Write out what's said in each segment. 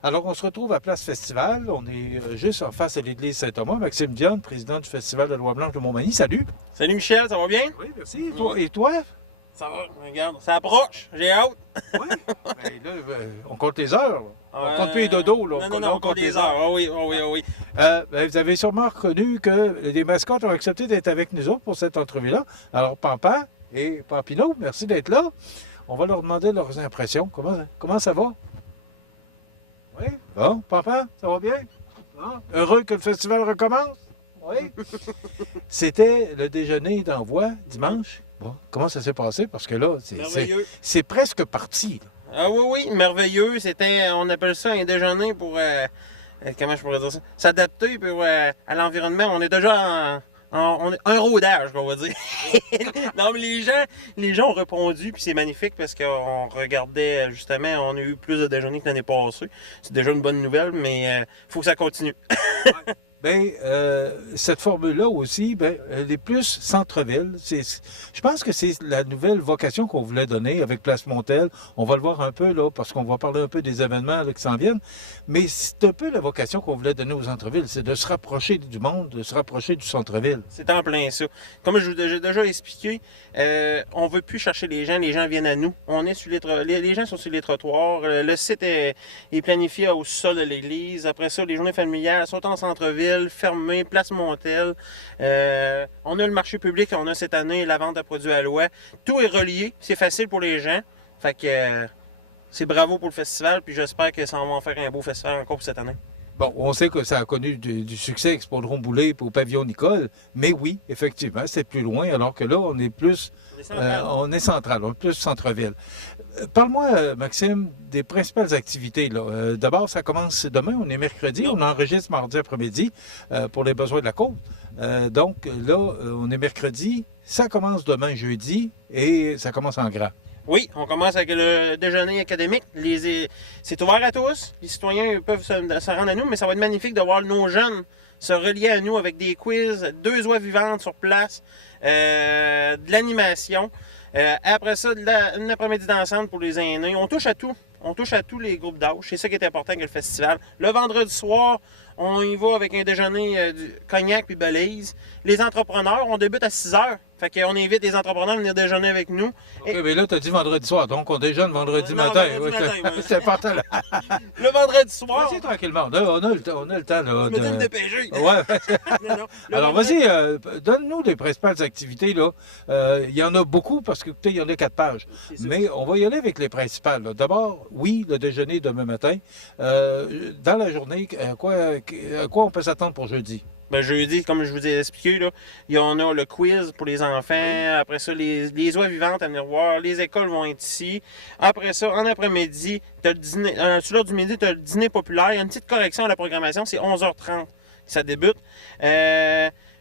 Alors, on se retrouve à Place Festival. On est juste en face à l'église Saint-Thomas. Maxime Dionne, président du Festival de Loi-Blanche de Montmagny. Salut! Salut Michel, ça va bien? Oui, merci. Et toi? Ça va, regarde, ça approche, j'ai hâte. Oui. Ben, là, on compte les heures. On compte plus les dodos. Là. Non, on compte les heures. Ah oui, ah oui, ah oui. Ben, vous avez sûrement reconnu que les mascottes ont accepté d'être avec nous autres pour cette entrevue-là. Alors, Pampan et Pampino, merci d'être là. On va leur demander leurs impressions. Comment ça va? Oui? Bon, Pampan, ça va bien? Bon. Heureux que le festival recommence? Oui. C'était le déjeuner d'envoi dimanche. Bon, comment ça s'est passé? Parce que là, c'est presque parti. Là. Ah oui, oui, merveilleux. On appelle ça un déjeuner pour, comment je pourrais dire ça? S'adapter pour, à l'environnement. On est déjà un rodage, on va dire. Non, mais les gens ont répondu, puis c'est magnifique parce qu'on regardait, justement, on a eu plus de déjeuners que l'année passée. C'est déjà une bonne nouvelle, mais il faut que ça continue. Bien, cette formule-là aussi, bien, elle est plus centre-ville. Je pense que c'est la nouvelle vocation qu'on voulait donner avec Place Montel. On va le voir un peu, là, parce qu'on va parler un peu des événements là, qui s'en viennent. Mais c'est un peu la vocation qu'on voulait donner aux centres-villes, c'est de se rapprocher du monde, de se rapprocher du centre-ville. C'est en plein ça. Comme j'ai déjà expliqué, on ne veut plus chercher les gens viennent à nous. On est sur les gens sont sur les trottoirs. Le site est planifié au sol de l'église. Après ça, les journées familiales sont en centre-ville. Fermé, Place Montel. On a le marché public, on a cette année la vente de produits à loi. Tout est relié, c'est facile pour les gens. Fait que c'est bravo pour le festival, puis j'espère que ça va en faire un beau festival encore pour cette année. Bon, on sait que ça a connu du succès Expodrome Boulay au pavillon Nicole, mais oui, effectivement, c'est plus loin, alors que là, on est plus... on est central, on est plus centre-ville. Parle-moi, Maxime, des principales activités. D'abord, ça commence demain, on est mercredi, on enregistre mardi après-midi pour les besoins de la côte. Donc là, on est mercredi, ça commence demain jeudi et ça commence en grand. Oui, on commence avec le déjeuner académique. C'est ouvert à tous. Les citoyens peuvent se rendre à nous, mais ça va être magnifique de voir nos jeunes se relier à nous avec des quiz, 2 oies vivantes sur place, de l'animation. Après ça, une après-midi d'ensemble pour les aînés. On touche à tout. On touche à tous les groupes d'âge. C'est ça qui est important avec le festival. Le vendredi soir, on y va avec un déjeuner du cognac puis belize. Les entrepreneurs, on débute à 6 heures. Fait qu'on invite les entrepreneurs à venir déjeuner avec nous. OK, mais là, tu as dit vendredi soir, donc on déjeune vendredi matin. C'est important, là. Le vendredi soir... Vas-y, tranquillement. Là, on a le temps, là. Je me donne dépêcher. Ouais. Alors, vas-y, donne-nous les principales activités, là. Il y en a beaucoup, parce que, écoutez, il y en a 4 pages. Mais on va y aller avec les principales. D'abord, oui, le déjeuner demain matin. Dans la journée, à quoi on peut s'attendre pour jeudi? Ben, jeudi, comme je vous ai expliqué, là, il y en a le quiz pour les enfants. Oui. Après ça, les oies vivantes à venir voir. Les écoles vont être ici. Après ça, en après-midi, tu as le dîner. Sur l'heure du midi, tu as le dîner populaire. Il y a une petite correction à la programmation. C'est 11h30 que ça débute.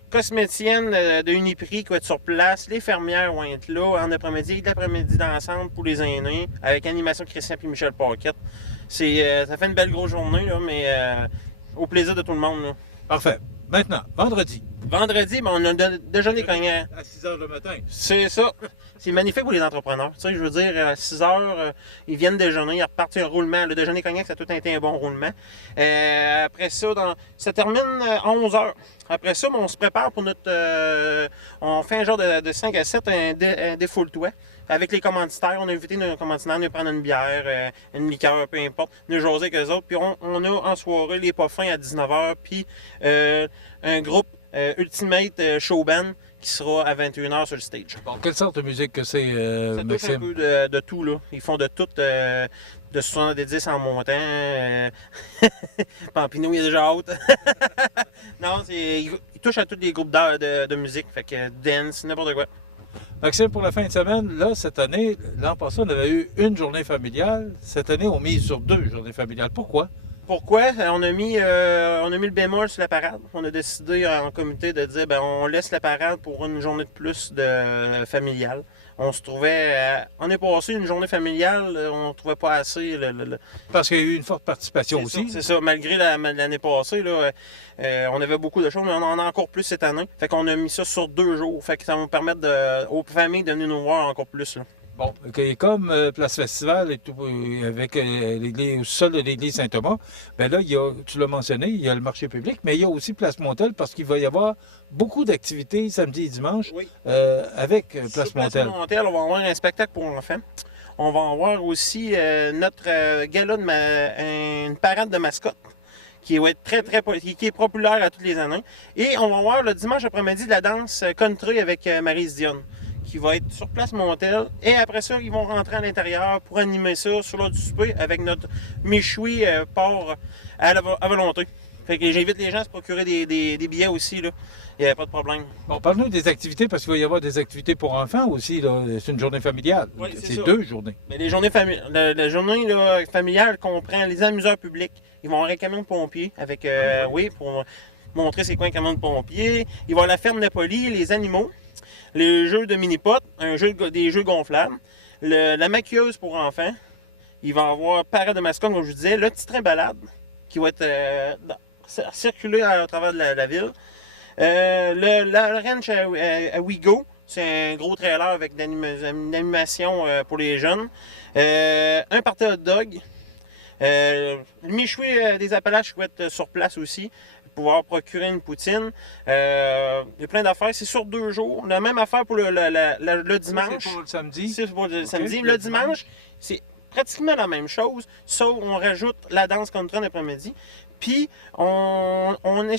Cosméticienne de Uniprix qui va être sur place. Les fermières vont être là en après-midi. L'après-midi d'ensemble pour les aînés avec animation Christian et Michel Paquette. Ça fait une belle grosse journée, là, mais au plaisir de tout le monde. Là. Parfait. Maintenant, vendredi. Vendredi, ben, on a déjeuner cognac. À 6 h le matin. C'est ça. C'est magnifique pour les entrepreneurs. Tu sais, je veux dire, à 6 h, ils viennent déjeuner, ils repartent un roulement. Le déjeuner cognac, ça a tout été un bon roulement. Après ça, ça termine à 11 h. Après ça, on se prépare pour notre... on fait un genre de 5 à 7, un défoule-toi. Avec les commanditaires, on a invité nos commanditaires à prendre une bière, une liqueur, peu importe, nous jaser avec eux autres. Puis on a en soirée les pas fins à 19 h, puis un groupe Ultimate Show Band qui sera à 21 h sur le stage. Bon, quelle sorte de musique que c'est, Maxime? Ça touche un peu de tout, là. Ils font de tout, de 70 en montant. Pampino, il est déjà hâte. Non, ils touchent à tous les groupes de musique, fait que dance, n'importe quoi. Maxime, pour la fin de semaine, là, cette année, l'an passé, on avait eu une journée familiale. Cette année, on mise sur 2 journées familiales. Pourquoi? Pourquoi? On a mis le bémol sur la parade. On a décidé en comité de dire on laisse la parade pour une journée de plus de familiale. On se trouvait... on est passé une journée familiale, on ne trouvait pas assez... Parce qu'il y a eu une forte participation aussi. C'est ça. Malgré l'année passée, là, on avait beaucoup de choses, mais on en a encore plus cette année. Fait qu'on a mis ça sur 2 jours. Fait que ça va nous permettre aux familles de venir nous voir encore plus. Là. Bon, comme Place Festival et tout, avec l'église, au sol de l'église Saint-Thomas, ben là, tu l'as mentionné, il y a le marché public, mais il y a aussi Place Montel parce qu'il va y avoir beaucoup d'activités samedi et dimanche Oui. avec Place Sur Place Montel. Montel, on va avoir un spectacle pour enfants. On va avoir aussi notre gala, une parade de mascottes qui va être qui est populaire à toutes les années. Et on va voir le dimanche après-midi de la danse country avec Maryse Dionne, qui va être sur Place Montel. Et après ça, ils vont rentrer à l'intérieur pour animer ça sur l'heure du souper avec notre méchoui porc à volonté. Fait que j'invite les gens à se procurer des billets aussi, là. Il n'y a pas de problème. Bon, parle-nous des activités, parce qu'il va y avoir des activités pour enfants aussi, là. C'est une journée familiale. Oui, c'est ça. 2 journées. Mais les journées la journée là, familiale comprend les amuseurs publics. Ils vont avoir un camion de pompiers avec, oui, pour montrer c'est quoi un camion de pompiers. Il va y avoir la ferme Napoli, les animaux, les jeux de mini-pot, des jeux gonflables, la maquilleuse pour enfants. Il va y avoir parade de mascotte, comme je vous disais, le petit train balade qui va être circuler à travers de la ville. La ranch à Ouigo, c'est un gros trailer avec une animation pour les jeunes. Un party hot dog. Le méchoui des Appalaches qui va être sur place aussi, pour pouvoir procurer une poutine. Il y a plein d'affaires. C'est sur 2 jours. La même affaire pour le dimanche. C'est pour le samedi. C'est pour le samedi. Okay. Le dimanche, c'est pratiquement la même chose, sauf on rajoute la danse country l'après-midi. Puis, on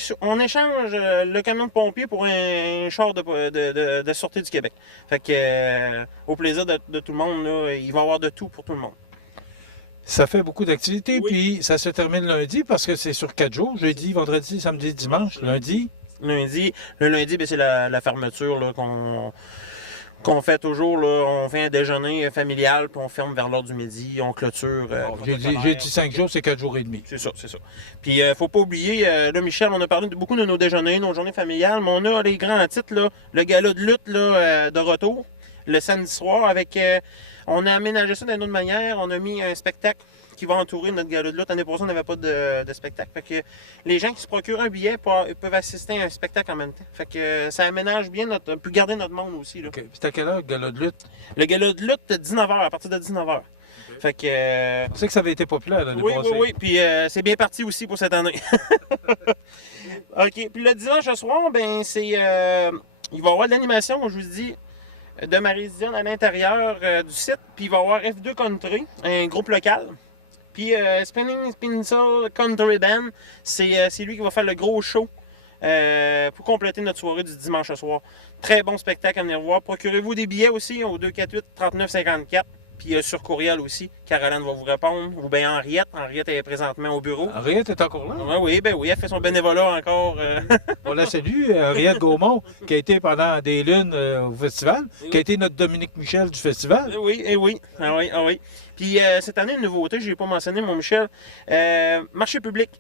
échange le camion de pompiers pour un char de Sûreté du Québec. Fait que, au plaisir de tout le monde, là, il va y avoir de tout pour tout le monde. Ça fait beaucoup d'activités, Oui. puis ça se termine lundi parce que c'est sur 4 jours, jeudi, vendredi, samedi, dimanche, lundi. Le lundi, ben, c'est la fermeture là, qu'on fait toujours. Là, on fait un déjeuner familial, puis on ferme vers l'heure du midi, on clôture. J'ai dit 5 jours, c'est 4 jours et demi. C'est ça, c'est ça. Puis, faut pas oublier, là, Michel, on a parlé beaucoup de nos déjeuners, nos journées familiales, mais on a les grands titres, là, le gala de lutte là, de retour, le samedi soir, avec. On a aménagé ça d'une autre manière, on a mis un spectacle qui va entourer notre gala de lutte. L'année passée, on n'avait pas de spectacle. Fait que les gens qui se procurent un billet peuvent assister à un spectacle en même temps. Fait que ça aménage bien peut garder notre monde aussi. Là. OK. C'est à quelle heure, le gala de lutte? Le gala de lutte, 19h, à partir de 19h. Okay. Fait que. Je sais que ça avait été populaire l'année passée. Oui. Puis c'est bien parti aussi pour cette année. OK. Puis le dimanche soir, ben c'est. Il va y avoir de l'animation, comme je vous dis, de Maryse Dionne à l'intérieur du site. Puis il va y avoir F2 Country, un groupe local. Puis Spinning Pencil Country Band, c'est lui qui va faire le gros show pour compléter notre soirée du dimanche soir. Très bon spectacle à venir voir. Procurez-vous des billets aussi au 248-3954. Puis sur courriel aussi, Caroline va vous répondre. Ou bien Henriette. Henriette est présentement au bureau. Henriette est encore là? Oui, elle fait son bénévolat encore. On la salue, Henriette Gaumont, qui a été pendant des lunes au festival, qui a été notre Dominique Michel du festival. Oui. Ah oui. Puis cette année, une nouveauté, je n'ai pas mentionné, mon Michel. Marché public.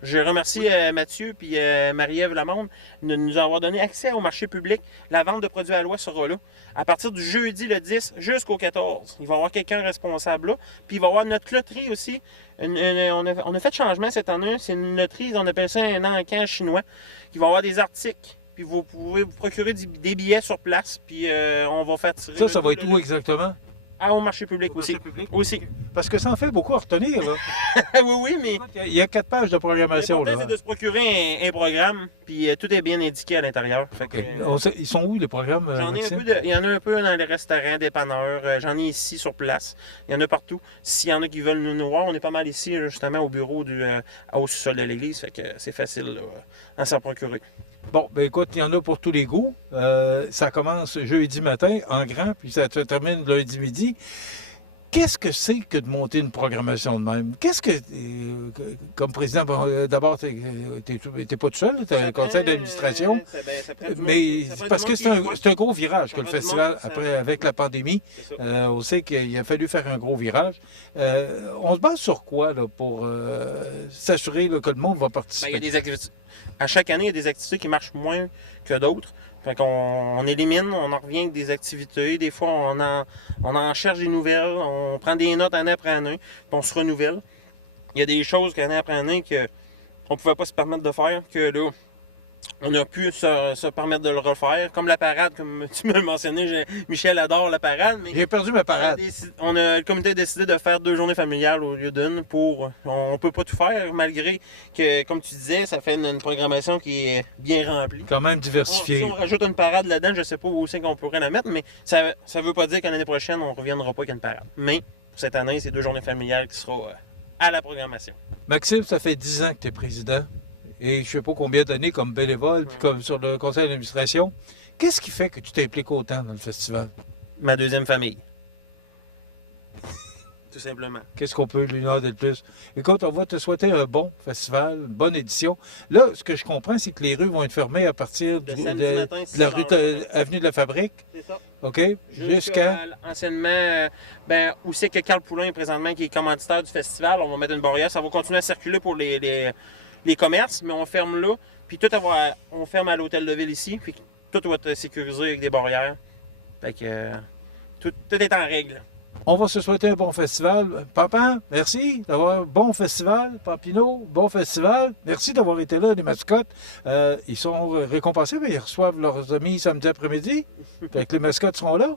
Je remercie Mathieu et Marie-Ève Lamonde de nous avoir donné accès au marché public. La vente de produits à loi sera là. À partir du jeudi le 10 jusqu'au 14. Il va y avoir quelqu'un responsable là. Puis il va y avoir notre loterie aussi. On a fait changement cette année. C'est une loterie, on appelle ça un encan chinois. Il va y avoir des articles. Puis vous pouvez vous procurer des billets sur place. Puis on va faire tirer. Ça va être où exactement? Au marché public aussi. Aussi. Parce que ça en fait beaucoup à retenir, là. oui, mais. Il y a 4 pages de programmation, là. L'important, c'est de se procurer un programme, puis tout est bien indiqué à l'intérieur. Ils sont où, les programmes? Il y en a un peu dans les restaurants, dépanneurs. J'en ai ici sur place. Il y en a partout. S'il y en a qui veulent nous voir, on est pas mal ici, justement, au bureau au sous-sol de l'église. Fait que c'est facile là, à s'en procurer. Bon, ben écoute, il y en a pour tous les goûts. Ça commence jeudi matin en grand, puis ça se termine lundi midi. Qu'est-ce que c'est que de monter une programmation de même? Qu'est-ce que, comme président, d'abord, tu n'es pas tout seul, tu as un conseil d'administration, mais parce que c'est un gros virage que le festival, après, avec la pandémie, on sait qu'il a fallu faire un gros virage. On se base sur quoi là, pour s'assurer que le monde va participer? Il y a des activités. À chaque année, il y a des activités qui marchent moins que d'autres. Fait qu'on élimine, on en revient avec des activités. Des fois, on en cherche des nouvelles. On prend des notes année après année, puis on se renouvelle. Il y a des choses qu'année après année qu'on ne pouvait pas se permettre de faire, que là, On a pu se permettre de le refaire. Comme la parade, comme tu me le mentionnais, Michel adore la parade. Mais J'ai perdu ma parade. le comité a décidé de faire 2 journées familiales au lieu d'une on peut pas tout faire, malgré que, comme tu disais, ça fait une programmation qui est bien remplie. Quand même Si diversifié. on rajoute une parade là-dedans, je sais pas où c'est qu'on pourrait la mettre, mais ça veut pas dire qu'à l'année prochaine, on reviendra pas avec une parade. Mais pour cette année, c'est 2 journées familiales qui seront à la programmation. Maxime, ça fait 10 ans que tu es président. Et je ne sais pas combien d'années comme bénévole, puis comme sur le conseil d'administration. Qu'est-ce qui fait que tu t'impliques autant dans le festival? Ma deuxième famille. Tout simplement. Qu'est-ce qu'on peut lui demander de plus? Écoute, on va te souhaiter un bon festival, une bonne édition. Là, ce que je comprends, c'est que les rues vont être fermées à partir De de samedi matin, la rue 6h. Avenue de la Fabrique. C'est ça. OK? Jusqu'à. Anciennement, où c'est que Carl Poulain, présentement, qui est commanditaire du festival, on va mettre une barrière. Ça va continuer à circuler pour les commerces, mais on ferme là. Puis on ferme à l'hôtel de ville ici. Puis tout va être sécurisé avec des barrières. Fait que tout est en règle. On va se souhaiter un bon festival. Papa, merci d'avoir un bon festival. Pampino, bon festival. Merci d'avoir été là, les mascottes. Ils sont récompensés, mais ils reçoivent leurs amis samedi après-midi. Fait que les mascottes seront là.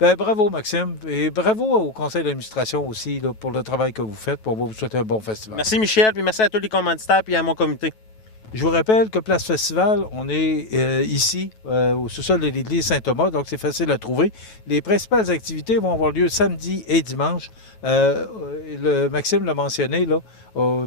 Ben, bravo, Maxime. Et bravo au conseil d'administration aussi là, pour le travail que vous faites. Pour vous souhaiter un bon festival. Merci Michel, puis merci à tous les commanditaires et à mon comité. Je vous rappelle que Place Festival, on est ici, au sous-sol de l'église Saint-Thomas, donc c'est facile à trouver. Les principales activités vont avoir lieu samedi et dimanche. Maxime l'a mentionné, là,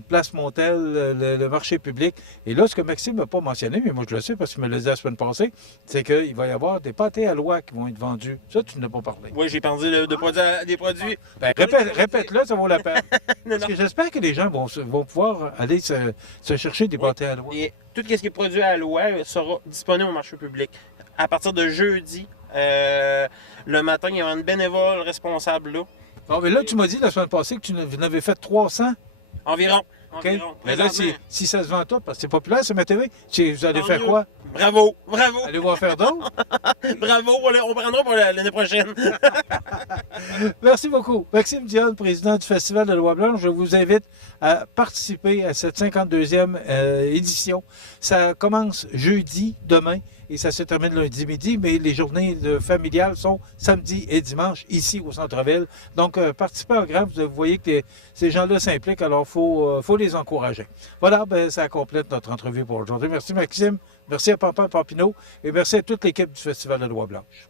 Place Montel, le marché public. Et là, ce que Maxime n'a pas mentionné, mais moi je le sais parce qu'il me l'a dit la semaine passée, c'est qu'il va y avoir des pâtés à l'oie qui vont être vendus. Ça, tu n'as pas parlé. Oui, j'ai parlé des produits. Ben, répète-le, ça vaut la peine. Parce que j'espère que les gens vont pouvoir aller se chercher des pâtés à l'oie. Et tout ce qui est produit à l'ouest sera disponible au marché public. À partir de jeudi, le matin, il y a une bénévole responsable là. Bon, mais là, tu m'as dit la semaine passée que tu en avais fait 300. Environ. OK? Mais là, si ça se vend tout, parce que c'est populaire, c'est ma TV, vous allez faire mieux. quoi? Bravo! Allez-vous en faire d'autres? Bravo! On prendra pour l'année prochaine. Merci beaucoup. Maxime Dionne, président du Festival de Loi-Blanche, je vous invite à participer à cette 52e édition. Ça commence jeudi, demain, et ça se termine lundi midi, mais les journées familiales sont samedi et dimanche, ici au centre-ville. Donc, participez en grand, vous voyez que ces gens-là s'impliquent, alors il faut les encourager. Voilà, ça complète notre entrevue pour aujourd'hui. Merci Maxime, merci à Pampin Pampino, et merci à toute l'équipe du Festival de Loi-Blanche.